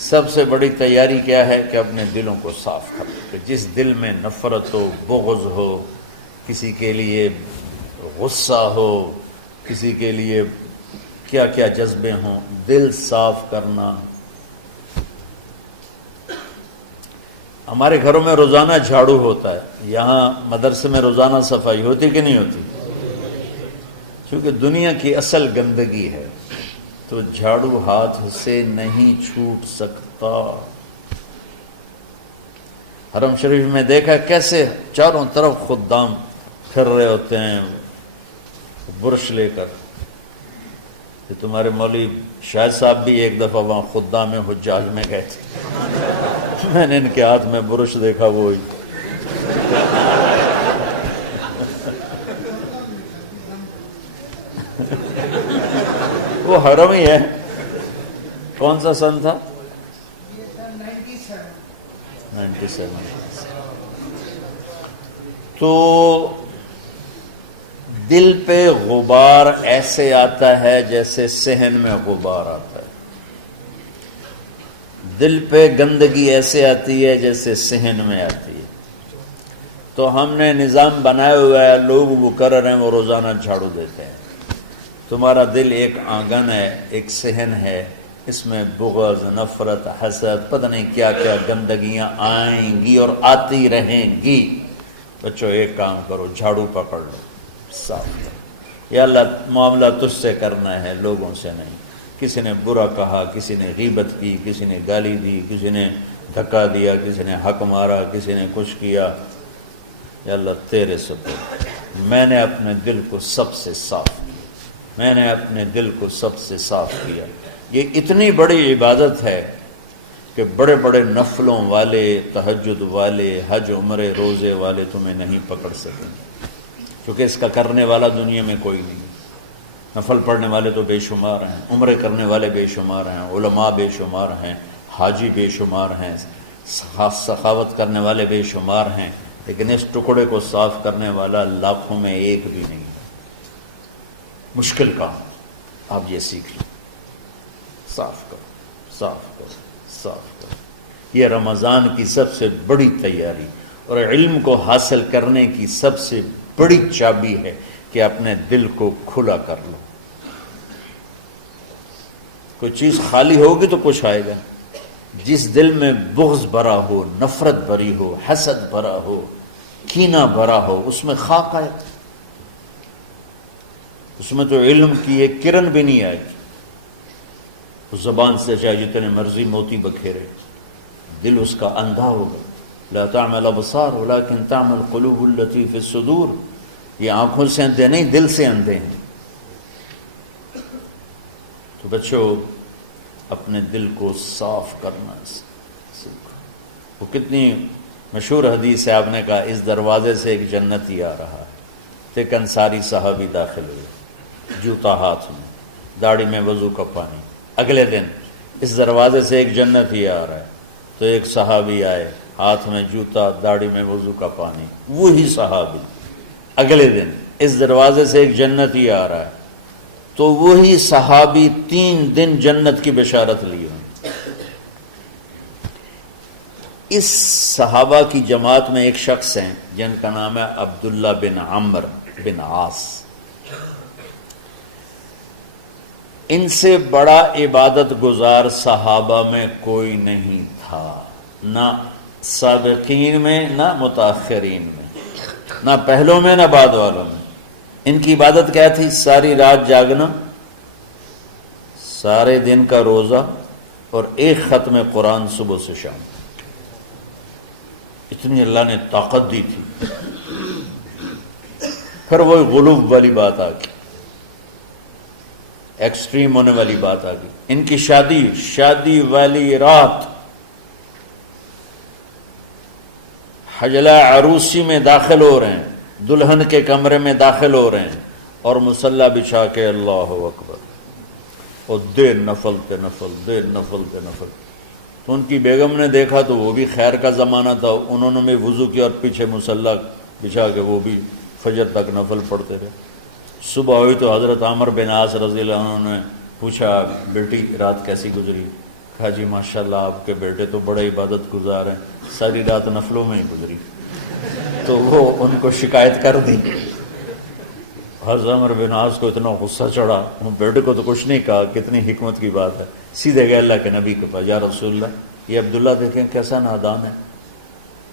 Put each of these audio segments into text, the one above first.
سب سے بڑی تیاری کیا ہے کہ اپنے دلوں کو صاف کر لو، کہ جس دل میں نفرت ہو، بغض ہو، کسی کے لیے غصہ ہو، کسی کے لیے کیا کیا جذبے ہوں، دل صاف کرنا۔ ہمارے گھروں میں روزانہ جھاڑو ہوتا ہے، یہاں مدرسے میں روزانہ صفائی ہوتی کہ نہیں ہوتی؟ کیونکہ دنیا کی اصل گندگی ہے، تو جھاڑو ہاتھ سے نہیں چھوٹ سکتا۔ حرم شریف میں دیکھا کیسے چاروں طرف خدام پھر رہے ہوتے ہیں برش لے کر۔ کہ تمہارے مولوی شاہد صاحب بھی ایک دفعہ وہاں خدام حجاج میں گئے تھے، میں نے ان کے ہاتھ میں برش دیکھا، وہی وہ حرم ہی ہے۔ کون سا سن تھا؟ 97۔ تو دل پہ غبار ایسے آتا ہے جیسے صحن میں غبار آتا ہے، دل پہ گندگی ایسے آتی ہے جیسے صحن میں آتی ہے۔ تو ہم نے نظام بنایا ہوا ہے، لوگ وہ کر رہے ہیں، وہ روزانہ جھاڑو دیتے ہیں۔ تمہارا دل ایک آنگن ہے، ایک صحن ہے، اس میں بغض، نفرت، حسد، پتہ نہیں کیا کیا گندگیاں آئیں گی اور آتی رہیں گی۔ بچوں ایک کام کرو، جھاڑو پکڑ لو، صاف کرو۔ یا اللہ معاملہ تجھ سے کرنا ہے، لوگوں سے نہیں۔ کسی نے برا کہا، کسی نے غیبت کی، کسی نے گالی دی، کسی نے دھکا دیا، کسی نے حق مارا، کسی نے کچھ کیا، یا اللہ تیرے سپرد میں نے اپنے دل کو سب سے صاف کیا، میں نے اپنے دل کو سب سے صاف کیا۔ یہ اتنی بڑی عبادت ہے کہ بڑے بڑے نفلوں والے، تہجد والے، حج عمرے روزے والے تمہیں نہیں پکڑ سکیں گے، کیونکہ اس کا کرنے والا دنیا میں کوئی نہیں۔ نفل پڑھنے والے تو بے شمار ہیں، عمرے کرنے والے بے شمار ہیں، علماء بے شمار ہیں، حاجی بے شمار ہیں، سخاوت کرنے والے بے شمار ہیں، لیکن اس ٹکڑے کو صاف کرنے والا لاکھوں میں ایک بھی نہیں۔ مشکل کام، آپ یہ سیکھ لیں، صاف کرو، صاف کرو، صاف کرو۔ یہ رمضان کی سب سے بڑی تیاری اور علم کو حاصل کرنے کی سب سے بڑی چابی ہے کہ اپنے دل کو کھلا کر لو۔ کوئی چیز خالی ہوگی تو کچھ آئے گا۔ جس دل میں بغض بھرا ہو، نفرت بھری ہو، حسد بھرا ہو، کینہ بھرا ہو، اس میں خاک آئے، اس میں تو علم کی ایک کرن بھی نہیں آئے گی۔ اس زبان سے چاہے جتنے مرضی موتی بکھیرے، دل اس کا اندھا ہوگا۔ لا تعمل الابصار ولكن تعمل القلوب التي في الصدور۔ یہ آنکھوں سے اندھے نہیں، دل سے اندھے ہیں۔ تو بچوں اپنے دل کو صاف کرنا سیکھو۔ وہ کتنی مشہور حدیث ہے، آپ نے کہا اس دروازے سے ایک جنتی آ رہا ہے۔ ایک انصاری صحابی داخل ہوئے، جوتا ہاتھ میں، داڑھی میں وضو کا پانی۔ اگلے دن اس دروازے سے ایک جنتی آ رہا ہے، تو ایک صحابی آئے، ہاتھ میں جوتا، داڑھی میں وضو کا پانی۔ وہی صحابی اگلے دن اس دروازے سے ایک جنتی آ رہا ہے، تو وہی صحابی 3 دن جنت کی بشارت لی ہوئی۔ اس صحابہ کی جماعت میں ایک شخص ہیں جن کا نام ہے عبداللہ بن عمرو بن عاص۔ ان سے بڑا عبادت گزار صحابہ میں کوئی نہیں تھا، نہ سابقین میں نہ متاخرین میں، نہ پہلوں میں نہ بعد والوں میں۔ ان کی عبادت کیا تھی؟ ساری رات جاگنا، سارے دن کا روزہ، اور ایک ختم قرآن صبح سے شام۔ اتنی اللہ نے طاقت دی تھی۔ پھر وہی غلوب والی بات آ گئی، ایکسٹریم ہونے والی بات آ گئی۔ ان کی شادی والی رات حجلہ عروسی میں داخل ہو رہے ہیں، دلہن کے کمرے میں داخل ہو رہے ہیں، اور مصلی بچھا کے اللہ اکبر، اور دیر نفل پہ نفل، دیر نفل پہ نفل۔ تو ان کی بیگم نے دیکھا تو وہ بھی خیر کا زمانہ تھا، انہوں نے بھی وضو کیا اور پیچھے مصلی بچھا کے وہ بھی فجر تک نفل پڑھتے رہے۔ صبح ہوئی تو حضرت عمرو بن عاص رضی اللہ عنہ نے پوچھا، بیٹی رات کیسی گزری؟ کہا جی ماشاءاللہ آپ کے بیٹے تو بڑے عبادت گزار ہیں، ساری رات نفلوں میں ہی گزری۔ تو وہ ان کو شکایت کر دی۔ حضرت عمر بن عاص کو اتنا غصہ چڑھا، وہ بیٹے کو تو کچھ نہیں کہا، کتنی حکمت کی بات ہے، سیدھے گئے اللہ کے نبی کے پاس، یا رسول اللہ یہ عبداللہ دیکھیں کیسا نادان ہے،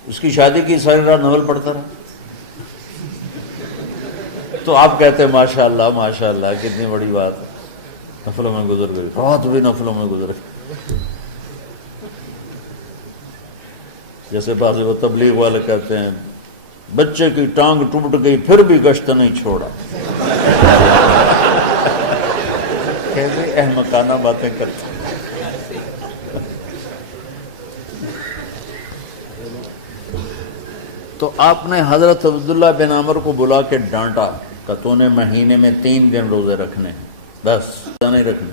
اس کی شادی کی ساری رات نفل پڑھتا رہا۔ تو آپ کہتے ہیں ماشاءاللہ ماشاءاللہ کتنی بڑی بات ہے، نفلوں میں گزر گئی، رات بھی نفلوں میں گزر گئی۔ جیسے بعض وہ تبلیغ والے کہتے ہیں بچے کی ٹانگ ٹوٹ گئی پھر بھی گشت نہیں چھوڑا۔ کیسے احمقانہ باتیں کرتے ہیں۔ تو آپ نے حضرت عبداللہ بن عمر کو بلا کے ڈانٹا کہ تو نے مہینے میں 3 دن روزے رکھنے ہیں، بس نہیں رکھنے،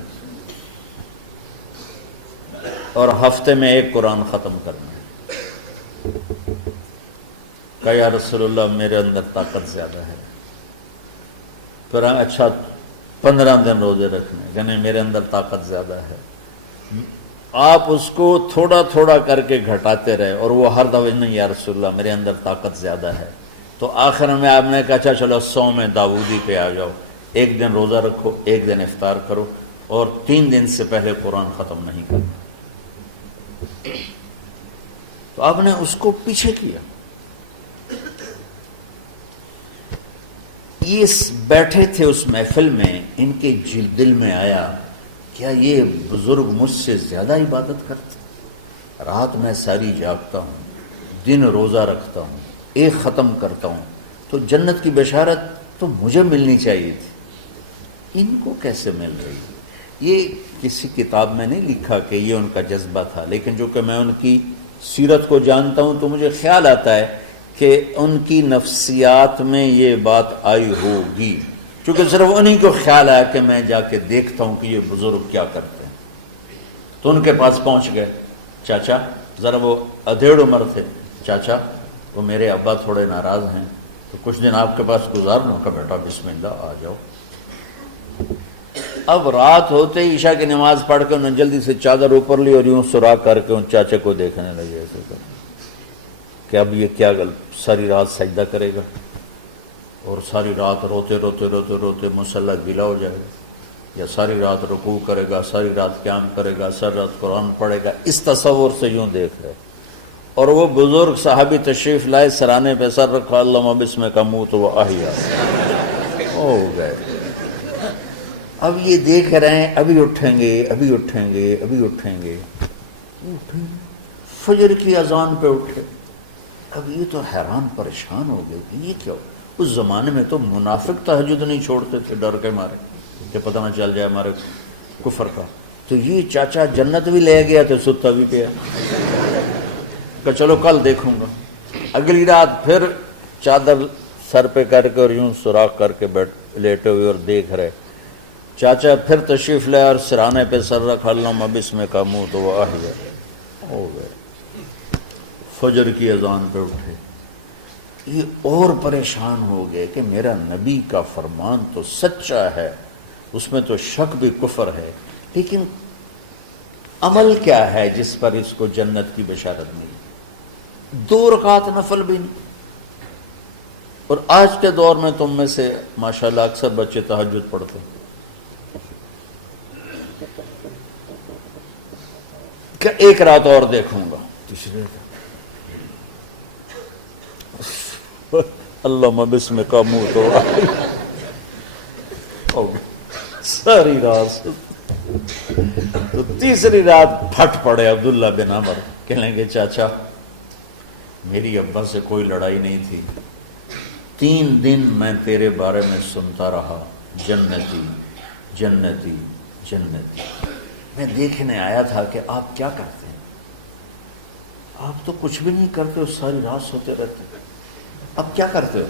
اور ہفتے میں 1 قرآن ختم کرنا ہے۔ کہا یا رسول اللہ میرے اندر طاقت زیادہ ہے۔ پھر اچھا 15 دن روزے رکھنے، یعنی میرے اندر طاقت زیادہ ہے۔ آپ اس کو تھوڑا تھوڑا کر کے گھٹاتے رہے، اور وہ ہر دفعہ نہیں یا رسول اللہ میرے اندر طاقت زیادہ ہے۔ تو آخر میں آپ نے کہا اچھا چلو 100 میں داؤدی پہ آ جاؤ، 1 دن روزہ رکھو، 1 دن افطار کرو، اور 3 دن سے پہلے قرآن ختم نہیں کرنا۔ تو آپ نے اس کو پیچھے کیا۔ یہ بیٹھے تھے اس محفل میں، ان کے دل میں آیا کیا یہ بزرگ مجھ سے زیادہ عبادت کرتے؟ رات میں ساری جاگتا ہوں، دن روزہ رکھتا ہوں، 1 ختم کرتا ہوں، تو جنت کی بشارت تو مجھے ملنی چاہیے تھی، ان کو کیسے مل رہی؟ یہ کسی کتاب میں نہیں لکھا کہ یہ ان کا جذبہ تھا، لیکن جو کہ میں ان کی سیرت کو جانتا ہوں تو مجھے خیال آتا ہے کہ ان کی نفسیات میں یہ بات آئی ہوگی، چونکہ صرف انہی کو خیال آیا کہ میں جا کے دیکھتا ہوں کہ یہ بزرگ کیا کرتے ہیں۔ تو ان کے پاس پہنچ گئے، چاچا ذرا، وہ ادھیڑ عمر تھے، چاچا تو میرے ابا تھوڑے ناراض ہیں، تو کچھ دن آپ کے پاس گزارنا کا، بیٹا بسم اللہ آ جاؤ۔ اب رات ہوتے ہی عشاء کی نماز پڑھ کے انہوں نے جلدی سے چادر اوپر لی اور یوں سراغ کر کے ان چاچے کو دیکھنے لگے ایسے کر کہ اب یہ کیا ساری رات سجدہ کرے گا، اور ساری رات روتے روتے روتے روتے مصلی گیلا ہو جائے گا، یا ساری رات رکوع کرے گا، ساری رات قیام کرے گا، ساری رات قرآن پڑھے گا، اس تصور سے یوں دیکھ رہے۔ اور وہ بزرگ صحابی تشریف لائے، سرانے پہ سر رکھا، اللہم بسمک اموت و احیا، ہو گئے۔ اب یہ دیکھ رہے ہیں ابھی اٹھیں گے، ابھی اٹھیں گے، ابھی اٹھیں گے، فجر کی اذان پہ اٹھے۔ اب یہ تو حیران پریشان ہو گئے کہ یہ کیا ہو؟ اس زمانے میں تو منافق تہجد نہیں چھوڑتے تھے ڈر کے مارے کہ پتہ نہ چل جائے ہمارے کفر کا۔ تو یہ چاچا جنت بھی لے گیا تو ستا بھی پیا کہ چلو کل دیکھوں گا۔ اگلی رات پھر چادر سر پہ کر کے اور یوں سوراخ کر کے لیٹے ہوئے اور دیکھ رہے۔ چاچا پھر تشریف لے اور سرانے پہ سر رکھا، اللہم بسمک اموت و احیا، ہو گئے۔ فجر کی اذان پہ اٹھے، یہ اور پریشان ہو گئے کہ میرا نبی کا فرمان تو سچا ہے، اس میں تو شک بھی کفر ہے، لیکن عمل کیا ہے جس پر اس کو جنت کی بشارت ملی؟ 2 رکعت نفل بھی نہیں۔ اور آج کے دور میں تم میں سے ماشاءاللہ اکثر بچے تہجد پڑھتے ہیں کہ 1 رات اور دیکھوں گا، تیسرے اللہم بسمک اموت و احیا، ساری رات۔ تو تیسری رات پھٹ پڑے عبداللہ بن عمر، کہنے گے چاچا میری ابا سے کوئی لڑائی نہیں تھی، 3 دن میں تیرے بارے میں سنتا رہا، جنتی جنتی جنتی۔ میں دیکھنے آیا تھا کہ آپ کیا کرتے ہیں، آپ تو کچھ بھی نہیں کرتے ہو، ساری رات سوتے رہتے، اب کیا کرتے ہو؟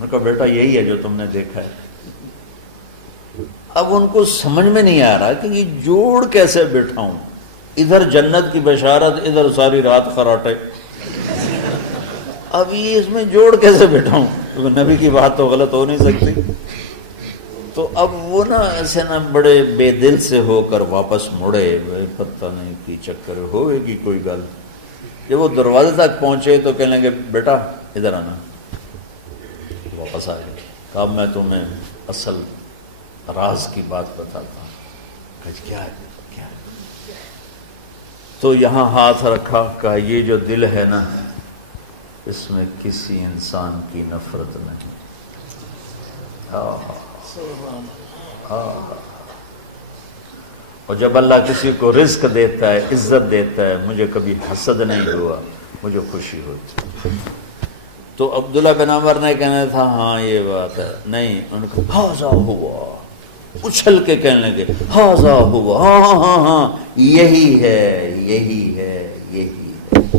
میں کہا بیٹا یہی ہے جو تم نے دیکھا ہے۔ اب ان کو سمجھ میں نہیں آ رہا کہ یہ جوڑ کیسے بٹھاؤں، ادھر جنت کی بشارت، ادھر ساری رات خراٹے، اب یہ اس میں جوڑ کیسے بٹھاؤں؟ کیونکہ نبی کی بات تو غلط ہو نہیں سکتی۔ تو اب وہ نا ایسے نا بڑے بے دل سے ہو کر واپس مڑے، پتہ نہیں کی چکر ہوئے گی کوئی گل۔ جب وہ دروازے تک پہنچے تو کہنے لگے بیٹا ادھر آنا، واپس آ گئے۔ کہا میں تمہیں اصل راز کی بات بتاتا ہوں۔ کہا کیا ہے؟ کیا ہے؟ تو یہاں ہاتھ رکھا، کہا یہ جو دل ہے نا اس میں کسی انسان کی نفرت نہیں۔ اور جب اللہ کسی کو رزق دیتا ہے، عزت دیتا ہے، مجھے کبھی حسد نہیں ہوا، مجھے خوشی ہوتی۔ تو عبداللہ بن عمر نے کہنا تھا ہاں یہ بات ہے، نہیں، ان کو ہاذا ہوا، اچھل کے کہنے لگے ہاذا ہوا، ہاں ہاں ہاں ہاں یہی ہے یہی ہے یہی ہے۔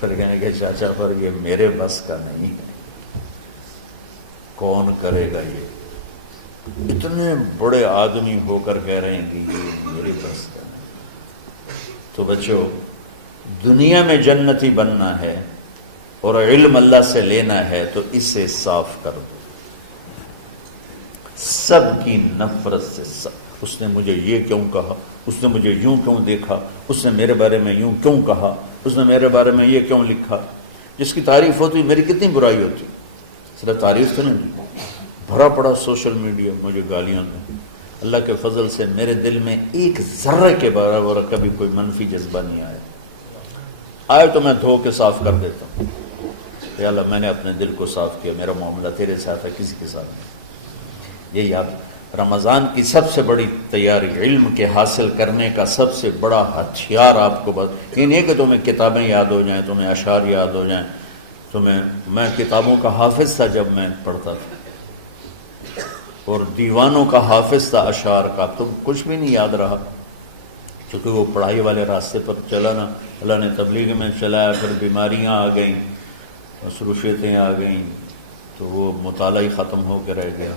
پھر کہنے کہ چاچا پر یہ میرے بس کا نہیں ہے، کون کرے گا یہ؟ اتنے بڑے آدمی ہو کر کہہ رہے ہیں کہ یہ میرے بس کا نہیں۔ تو بچوں، دنیا میں جنتی بننا ہے اور علم اللہ سے لینا ہے تو اسے صاف کر دو، سب کی نفرت سے۔ اس نے مجھے یہ کیوں کہا، اس نے مجھے یوں کیوں دیکھا، اس نے میرے بارے میں یوں کیوں کہا، اس نے میرے بارے میں یہ کیوں لکھا۔ جس کی تعریف ہوتی میری کتنی برائی ہوتی، صرف تعریف تو نہیں، بھرا پڑا سوشل میڈیا مجھے گالیاں دیں۔ اللہ کے فضل سے میرے دل میں ایک ذرے کے برابر کبھی کوئی منفی جذبہ نہیں آیا، آئے تو میں دھو کے صاف کر دیتا ہوں۔ یا اللہ میں نے اپنے دل کو صاف کیا، میرا معاملہ تیرے ساتھ ہے، کسی کے ساتھ نہیں۔ یہ یاد، رمضان کی سب سے بڑی تیاری، علم کے حاصل کرنے کا سب سے بڑا ہتھیار آپ کو بس یہ نہیں کہ تمہیں کتابیں یاد ہو جائیں، تمہیں اشعار یاد ہو جائیں، میں کتابوں کا حافظ تھا جب میں پڑھتا تھا، اور دیوانوں کا حافظ تھا اشعار کا، تو کچھ بھی نہیں یاد رہا، کیونکہ وہ پڑھائی والے راستے پر چلا نا، اللہ نے تبلیغ میں چلایا، پھر بیماریاں آ گئیں، مصروفیتیں آ گئیں، تو وہ مطالعہ ہی ختم ہو کے رہ گیا۔